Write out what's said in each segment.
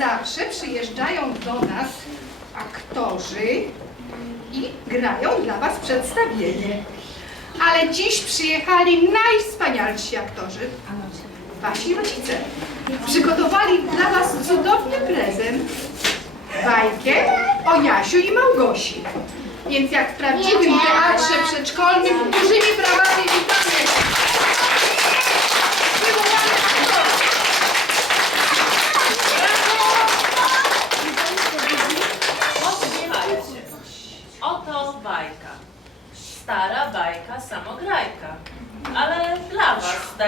zawsze przyjeżdżają do nas aktorzy i grają dla was przedstawienie. Ale dziś przyjechali najwspanialsi aktorzy, wasi rodzice. Przygotowali dla was cudowny prezent, bajkę o Jasiu i Małgosi. Więc jak w prawdziwym teatrze przedszkolnym dużymi brawami witamy wywołanych aktorów. Posłuchajcie. Oto bajka. Stara bajka samograjka. Ale dla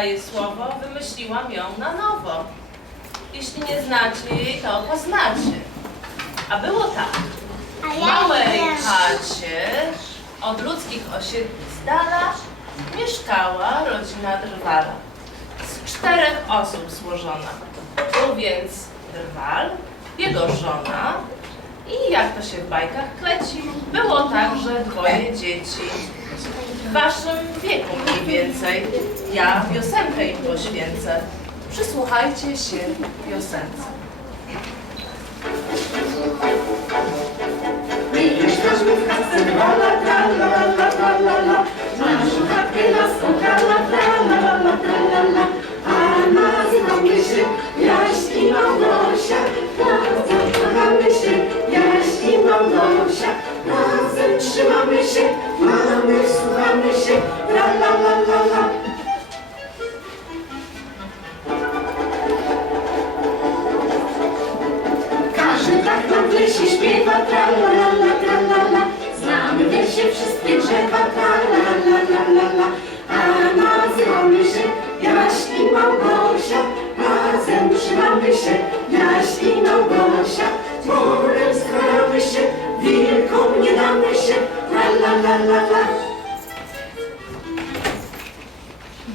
daję słowo, wymyśliłam ją na nowo. Jeśli nie znacie jej, to poznacie. A było tak. W małej chacie od ludzkich osiedli z dala mieszkała rodzina Drwala. Z czterech osób złożona. Był więc Drwal, jego żona i jak to się w bajkach kleci, było także dwoje dzieci. W waszym wieku mniej więcej. Ja piosenkę im poświęcę. Przysłuchajcie się piosence. Mieszkaliśmy w kasce, tra la tra la la la tra la la. Naszą chatkę laską, la tra la la la la la. Się Jaś i Małgosia. Trzymamy się, mamy, słuchamy się, tra la la la la. Każdy tak nam w lesie śpiewa, tra la la la, tra la la. Znamy w lesie wszystkie drzewa, tra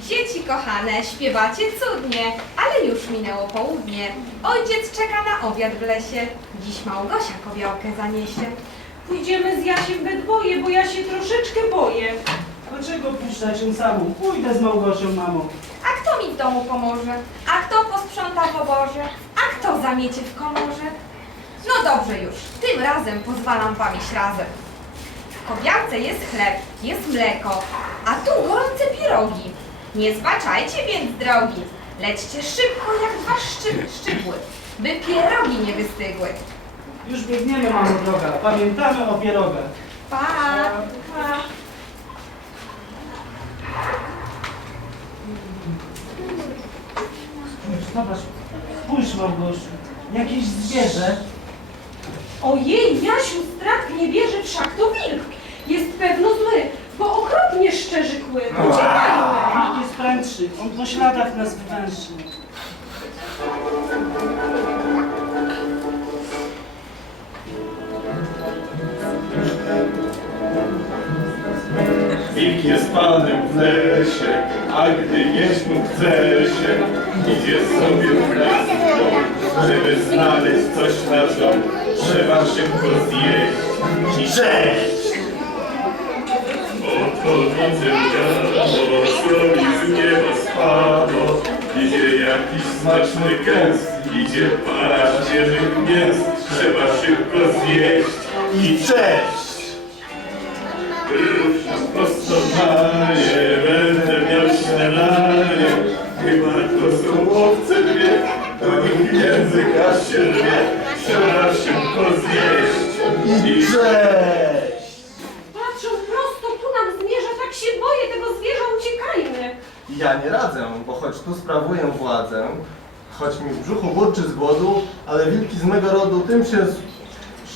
Dzieci kochane, śpiewacie cudnie, ale już minęło południe. Ojciec czeka na obiad w lesie. Dziś Małgosia kowiołkę zaniesie. Pójdziemy z Jasiem we dwoje, bo ja się troszeczkę boję. Dlaczego puszczać ją samą? Pójdę z Małgosią mamą. A kto mi w domu pomoże? A kto posprząta w oborze? A kto zamiecie w komorze? No dobrze już, tym razem pozwalam wam iść razem. W kowiarce jest chleb, jest mleko, a tu gorące pierogi. Nie zbaczajcie więc drogi, lećcie szybko jak dwa szczy, szczypły, by pierogi nie wystygły. Już biegniemy, mamo droga. Pamiętamy o pierogach. Pa! pa. Zobacz, spójrz Małgosiu. Jakieś zwierzę. Ojej, Jasiu, strach nie bierze, wszak to wilk. Jest pewno zły, bo okropnie szczerzy kły. Uciekajmy. Jest prędszy. On po śladach nas wywęszy. Wilk jest panem w lesie, a gdy jeść mu chce się, idzie sobie w las. Żeby znaleźć coś na rząd, trzeba szybko zjeść. I cześć! Widzę wiadomo, stoi z nieba spadło. Idzie jakiś smaczny gęs, idzie para dzielnych mięs. Trzeba szybko zjeść. I cześć! Prostowanie, będę miał śniadanie. Chyba to są owce dwie, do nich języka się rwie. Trzeba szybko zjeść. I cześć! Patrzą prosto, tu nam zmierza, tak się boję tego zwierza, uciekajmy. Ja nie radzę, bo choć tu sprawuję władzę, choć mi w brzuchu burczy z głodu, ale wilki z mego rodu tym się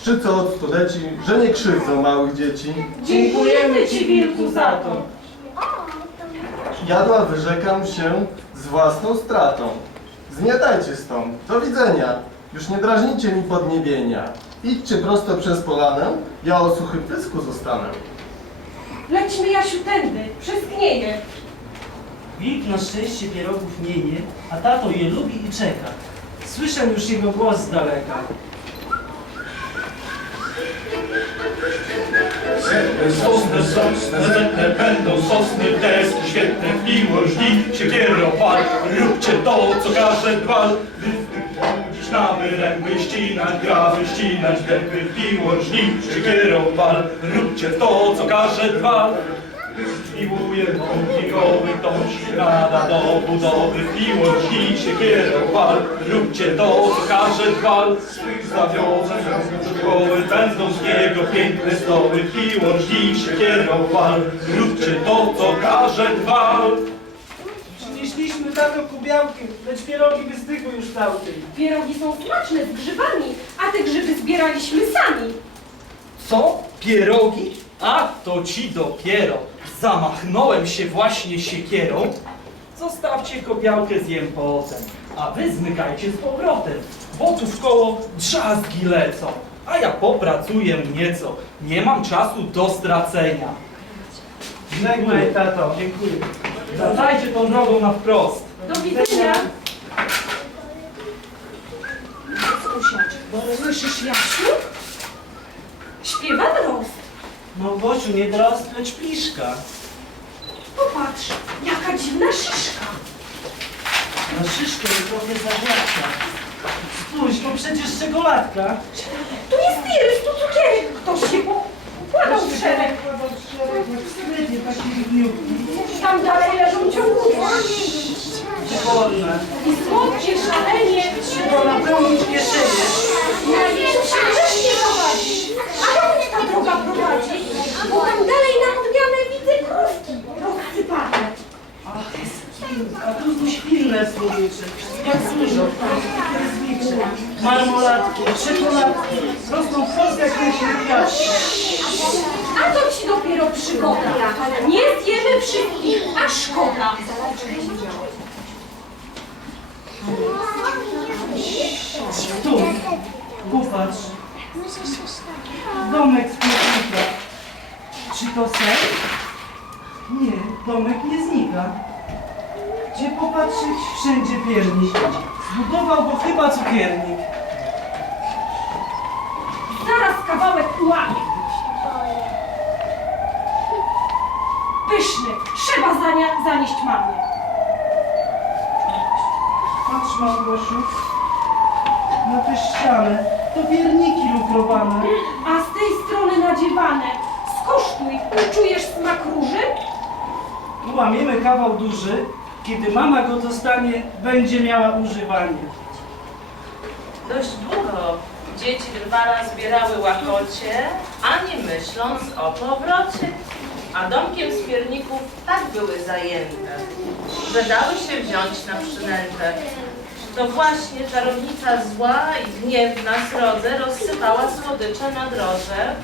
szczycą od studeci, że nie krzywdzą małych dzieci. Dziękujemy Ci, wilku, za to. Jadła wyrzekam się z własną stratą. Zmiatajcie stąd, do widzenia, już nie drażnijcie mi podniebienia. Idźcie prosto przez polanę, ja o suchym pysku zostanę. Lećmy, Jasiu, tędy, przez knieje. Wilk na szczęście pierogów nie a tato je lubi i czeka. Słyszę już jego głos z daleka. Sosny, sosny, zetne będą sosny, deski świetne, miłożni, siekierą par. Róbcie to, co każe tym dziś Znamy ręby ścinać, grawy ścinać, dęby piłą żniw, siekierą wal. Róbcie to, co każe dwal. Miłuje komplikowy ktoś, rada do budowy, żniw, siekierą wal. Róbcie to, co każe dwal. Swych zawiązań, szkoły będą z niego piękne stoły, żniw, siekierą wal. Róbcie to, co każe dwal. Przynieśliśmy tato kubiałki, lecz pierogi wystygły już całkiem. Pierogi są smaczne z grzybami, a te grzyby zbieraliśmy sami. Co? Pierogi? A to ci dopiero. Zamachnąłem się właśnie siekierą. Zostawcie kobiałkę zjem potem, a wy zmykajcie z powrotem, bo tu w koło drzazgi lecą, a ja popracuję nieco. Nie mam czasu do stracenia. Żegnaj, tato. Dziękuję. Wracajcie tą drogą na wprost. Do widzenia. Słyszysz, Jasiu? Śpiewa drost. No Gosiu, nie drost, lecz pliszka. Popatrz, jaka dziwna szyszka. Na szyszkę i trochę zawiatka. Spójrz, to przecież czekoladka. Tu jest wirus, tu cukierek. Ktoś się po- układał w szereg. Taki. Tam dalej leżą ciągutki. Wolne. I słodkie szalenie. Napełnić kieszenie. Na większe wreszcie prowadzi. A dokąd ta droga prowadzi? Bo tam dalej na odmianę widzę krówki. Rozsypane. Ach, a tu znów pilne słodycze. Jak dużo. Marmolatki, czekoladki. Rosną w Polsce jak leśne kwiatki. A to ci dopiero przygoda. Nie zjemy wszystkich, a szkoda. Tu, popatrz. Domek z. Czy to sen? Nie, domek nie znika. Gdzie popatrzeć, wszędzie piernik. Zbudował go chyba cukiernik. Zaraz kawałek ułamie. Pyszny. Trzeba zania- zanieść mamie. Patrz, Małgosiu, na te ściany, to pierniki lukrowane. A z tej strony nadziewane. Skosztuj. Czujesz smak róży? Łamiemy kawał duży, kiedy mama go dostanie, będzie miała używanie. Dość długo dzieci drwala zbierały łakocie, ani myśląc o powrocie. A domkiem z pierników tak były zajęte, że dały się wziąć na przynętę. To właśnie czarownica zła i gniewna srodze rozsypała słodycze na drodze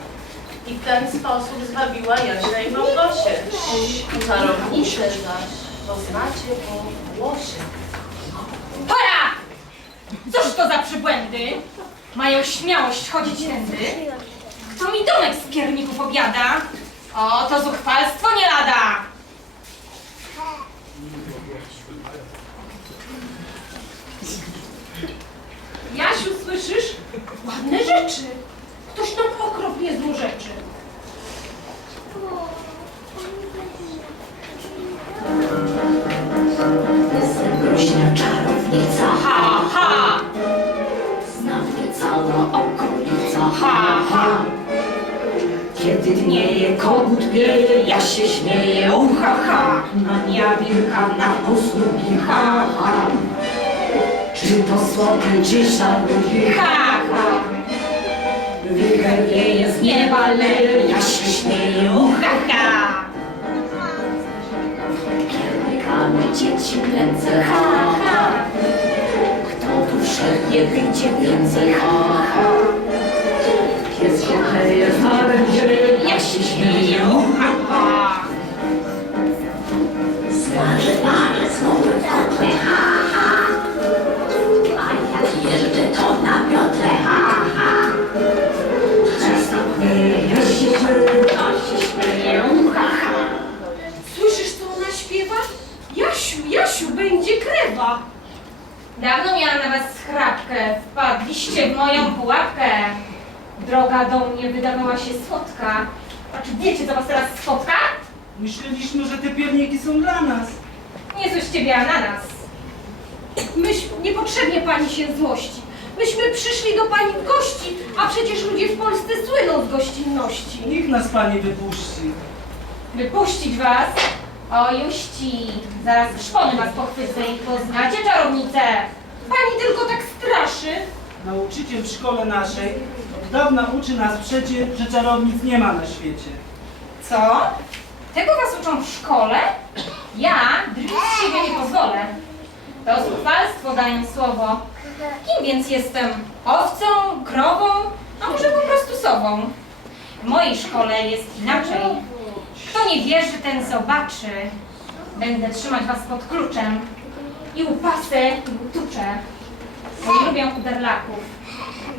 i w ten sposób zwabiła Jasia i Małgosię. Czarownicę zaś poznacie po głosie. Pora! Cóż to za przybłędy? Mają śmiałość chodzić tędy? Kto mi domek z pierników obiada? O, to zuchwalstwo nie lada! Jasiu, słyszysz? Ładne rzeczy. Ktoś nam okropnie złorzeczy. Jestem groźna czarownica, Ha, ha! znam mnie całą okolicę, Ha, ha! Kiedy dnieje kogut pieje, ja się śmieję, ucha, ha. Mam ja wilka na usługi, ha, ha. Czy to słodkie, czy szalutki, ha, ha. Wicher wieje z nieba, leje, ja się śmieję, ucha, Ha! Kiernikami dzieci w ręce, ha, ha. Kto tu wszedł, nie wyjdzie więcej, ha, ha. Wpadliście w moją pułapkę. Droga do mnie wydawała się słodka. A czy wiecie, co was teraz spotka? Myśleliśmy, że te pierniki są dla nas. Nie coś ciebie, a na nas. Myśl, niepotrzebnie pani się złości. Myśmy przyszli do pani w gości, a przecież ludzie w Polsce słyną z gościnności. Niech nas pani wypuści. Wypuścić was? O juści, zaraz szpony was pochwycę i poznacie czarownicę. Pani tylko tak straszy. Nauczyciel w szkole naszej od dawna uczy nas przecie, że czarownic nie ma na świecie. Co? Tego was uczą w szkole? Ja drwić z siebie nie pozwolę. To zuchwalstwo daję słowo. Kim więc jestem? Owcą, krową, a może po prostu sobą? W mojej szkole jest inaczej. Kto nie wierzy, ten zobaczy. Będę trzymać was pod kluczem i upasę i utuczę. Nie lubię uderlaków.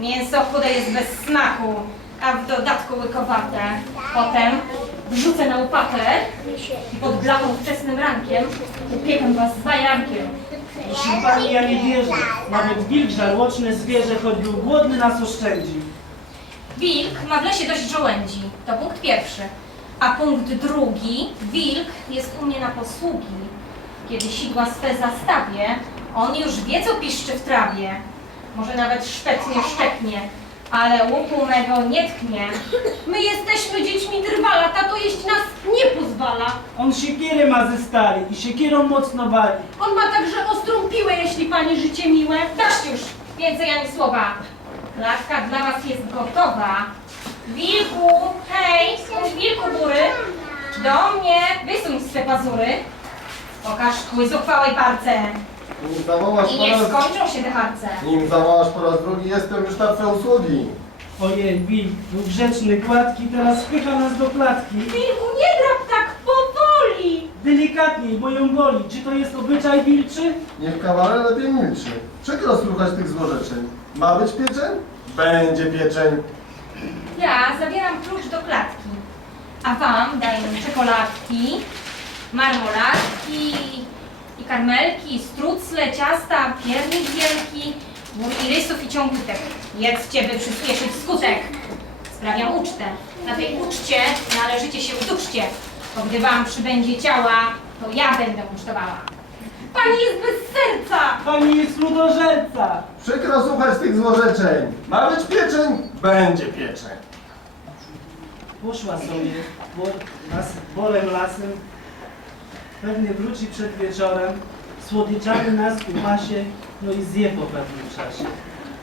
Mięso chude jest bez smaku, a w dodatku łykowate. Potem wrzucę na łopatę i pod blachą wczesnym rankiem upiekę was z bajankiem. Jeśli pani ja nie wierzę, nawet wilk żarłoczne zwierzę, choć był głodny, nas oszczędzi. Wilk ma w lesie dość żołędzi. To punkt pierwszy. A punkt drugi, wilk jest u mnie na posługi. Kiedy sidła swe zastawię, on już wie, co piszczy w trawie. Może nawet szpetnie szczeknie, ale łuku mego nie tknie. My jesteśmy dziećmi drwala, tato jeść nas nie pozwala. On siekierę ma ze stali i siekierą mocno wali. On ma także ostrą piłę, jeśli pani życie miłe. Dość już, więcej ani słowa. Klatka dla was jest gotowa. Wilku, hej, skąd wilku góry? Do mnie, wysuń swe pazury. Pokaż kły zuchwałej parce. Nim zawołasz I po niech raz... skończą się te harce. Nim zawołasz po raz drugi, jestem już na twoje usługi. Ojej, wilk był grzeczny, gładki, teraz wpycha nas do klatki. Wilku, nie drap tak powoli. Delikatniej, bo ją boli. Czy to jest obyczaj wilczy? Niech kawaler lepiej milczy. Przykro słuchać tych złorzeczeń. Ma być pieczeń? Będzie pieczeń. Ja zabieram klucz do klatki, a wam daję czekoladki, marmoladki i karmelki, strucle, ciasta, piernik wielki, wór irysów i ciągutek. Jedzcie, by przyspieszyć skutek. Sprawiam ucztę. Na tej uczcie należycie się uczcie, bo gdy wam przybędzie ciała, to ja będę ucztowała. Pani jest bez serca. Pani jest ludożerca. Przykro słuchać tych złorzeczeń. Ma być pieczeń? Będzie pieczeń. Poszła sobie bor, las, borem lasem. Pewnie wróci przed wieczorem. Słodyczany nas upasie, no i zje po pewnym czasie.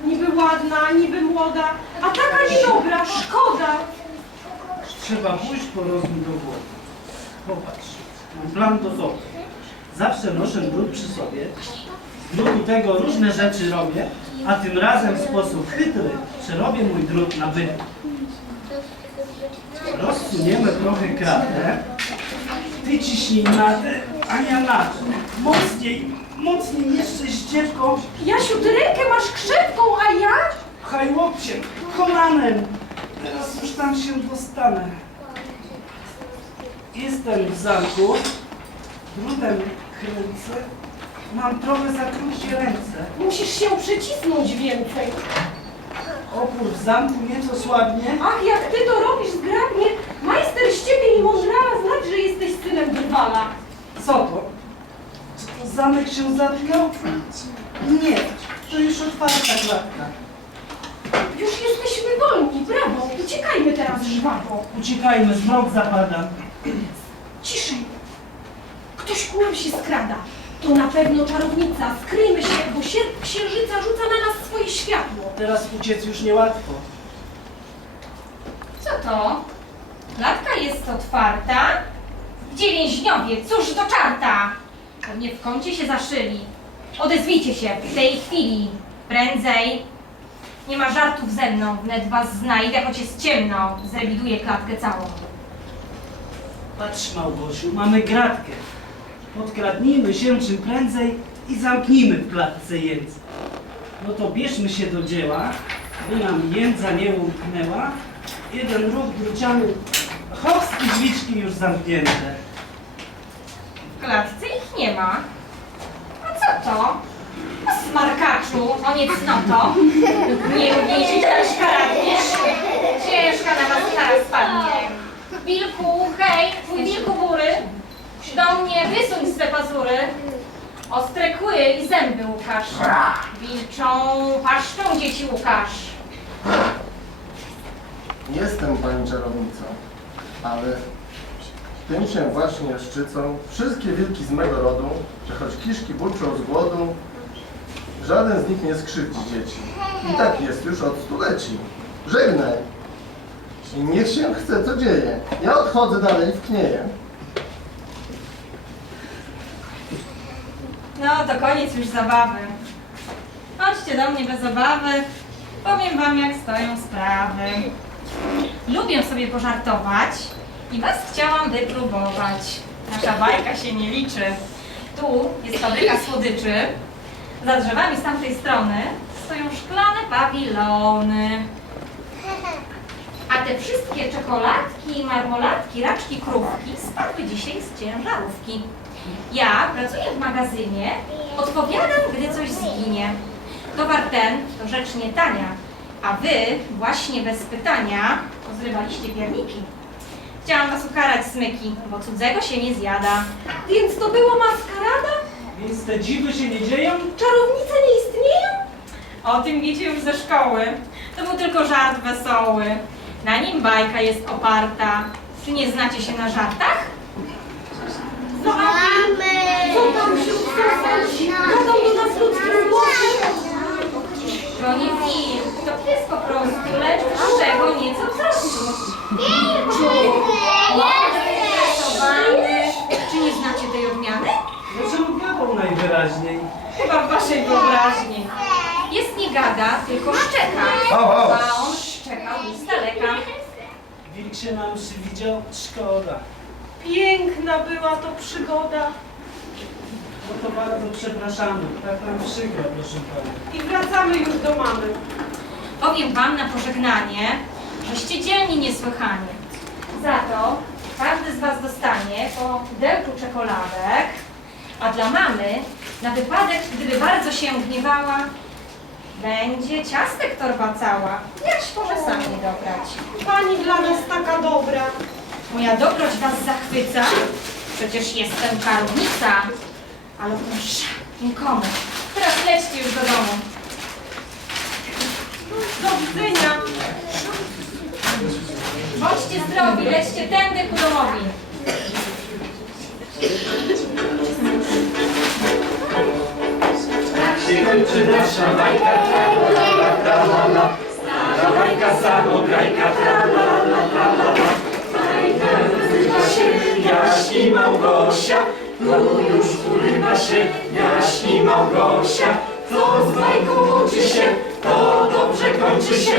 Niby ładna, niby młoda, a taka niedobra, szkoda. Trzeba pójść po rozum do głowy. Popatrz, mam plan do wody. Zawsze noszę drut przy sobie. Z drutu tego różne rzeczy robię, a tym razem w sposób chytry przerobię mój drut na byt. Rozsuniemy trochę kratę. Ty ciśnij na tę, a ja na tę. Mocniej, mocniej jeszcze ścieżką. Jasiu, ty rękę masz krzepką, a ja? Pchaj łokciem, kolanem. Teraz już tam się dostanę. Jestem w zamku. Drutem kręcę. Mam trochę za krótkie ręce. Musisz się przycisnąć więcej. Opór w zamku nieco słabnie. Ach, jak ty to robisz zgrabnie. Majster z ciebie i mądrala znać, że jesteś synem drwala. Co to? Czy to zamek się zamknął? Nie, to już otwarta klatka. Już jesteśmy wolni, brawo. Uciekajmy teraz żwawo. Uciekajmy, zmrok zapada. Ciszej. Ktoś ku nam się skrada. To na pewno czarownica. Skryjmy się, bo sierp księżyca rzuca na nas swoje światło. Teraz uciec już niełatwo. Co to? Klatka jest otwarta? Gdzie więźniowie? Cóż do czarta? Pewnie w kącie się zaszyli. Odezwijcie się w tej chwili. Prędzej. Nie ma żartów ze mną. Wnet was znajdę, choć jest ciemno. Zrewiduję klatkę całą. Patrz Małgosiu, mamy gratkę. Podkradnijmy się czym prędzej i zamknijmy w klatce jędzy. No to bierzmy się do dzieła, by nam jędza nie umknęła. Jeden róg druciany, hops i drzwiczki już zamknięte. W klatce ich nie ma. A co to? O smarkaczu, o niecnoto. Nie uwięzić na szkaradniesz. Ciężka na was kara spadnie. Wilku, hej, mój wilku góry. Wysuń swe pazury. Ostre i zęby Łukasz. Wilczą paszczą dzieci Łukasz. Jestem pani czarownicą, ale tym się właśnie szczycą wszystkie wilki z mego rodu, że choć kiszki burczą z głodu, żaden z nich nie skrzywdzi dzieci. I tak jest już od stuleci. Żegnaj! I niech się chce, co dzieje. Ja odchodzę dalej w knieję. No to koniec już zabawy. Chodźcie do mnie bez obawy. Powiem wam jak stoją sprawy. Lubię sobie pożartować i was chciałam wypróbować. Nasza bajka się nie liczy. Tu jest fabryka słodyczy. Za drzewami z tamtej strony stoją szklane pawilony. A te wszystkie czekoladki, marmolatki, raczki, krówki spadły dzisiaj z ciężarówki. Ja pracuję w magazynie, odpowiadam, gdy coś zginie. Towar ten to rzecz nie tania, a wy właśnie bez pytania pozrywaliście pierniki. Chciałam was ukarać, smyki, bo cudzego się nie zjada. Więc to była maskarada? Więc te dziwy się nie dzieją? Czarownice nie istnieją? O tym wiecie już ze szkoły. To był tylko żart wesoły. Na nim bajka jest oparta. Czy nie znacie się na żartach? Co tam wśród sąsiadzi? Gadał do nas ludzkim głosem. To nie film, to pies po prostu, lecz z czego nieco wzrostu. Mądry, stresowany. Czy nie znacie tej odmiany? Dlaczego gadał najwyraźniej? Chyba w waszej wyobraźni. Jest nie gada, tylko szczeka. Au, au. A on szczekał z daleka. Wilk się nam przywidział? Szkoda. Piękna była to przygoda. No to bardzo przepraszamy. Tak nam przykro, proszę pani. I wracamy już do mamy. Powiem wam na pożegnanie, żeście dzielni niesłychanie. Za to każdy z was dostanie po pudełku czekoladek, a dla mamy, na wypadek, gdyby bardzo się gniewała, będzie ciastek torba cała. Jaś może sam nie dobrać. Pani dla nas taka dobra. Moja dobroć was zachwyca, przecież jestem czarownica. Ale proszę, nikomu. Teraz lećcie już do domu. Do widzenia. Bądźcie zdrowi, lećcie tędy ku domowi. się kończy nasza bajka, tra la la tra la la. Stara bajka, samograjka, tra la la tra la la. Bajka nazywa się Jaś i Małgosia, tu już urywa się Jaś i Małgosia. Co z bajką się, to dobrze kończy się.